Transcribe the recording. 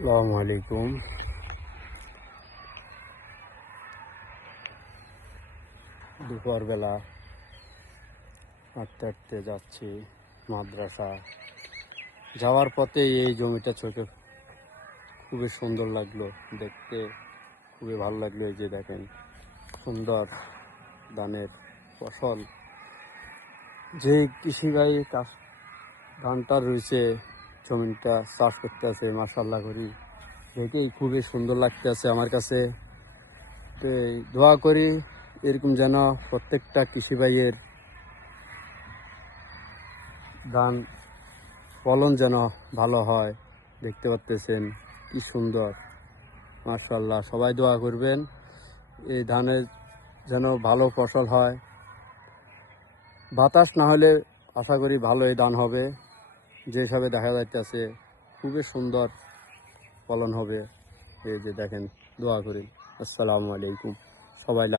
আসসালামু আলাইকুম। দুপুরবেলা হাঁটতে হাঁটতে যাচ্ছি মাদ্রাসা। যাওয়ার পথে এই জমিটা চোখে খুবই সুন্দর লাগলো দেখতে, খুবই ভালো লাগলো। এই যে দেখেন সুন্দর ধানের ফসল, যে কৃষি ভাই ধানটা রয়েছে, জমিটা চাষ করতে আছে, মাশাআল্লাহ করি দেখেই খুবই সুন্দর লাগতেছে আমার কাছে। তো দোয়া করি এরকম যেন প্রত্যেকটা কৃষি ভাইয়ের ধান ফলন যেন ভালো হয়। দেখতে পাচ্তেছেন কি সুন্দর, মাশাআল্লাহ। সবাই দোয়া করবেন এই ধানের যেন ভালো ফসল হয়। বাতাস না হলে আশা করি ভালো এই ধান হবে। যে হিসাবে দেখা যাইতেছে খুবই সুন্দর ফলন হবে। এই যে দেখেন, দোয়া করি। আসসালামু আলাইকুম। সবাই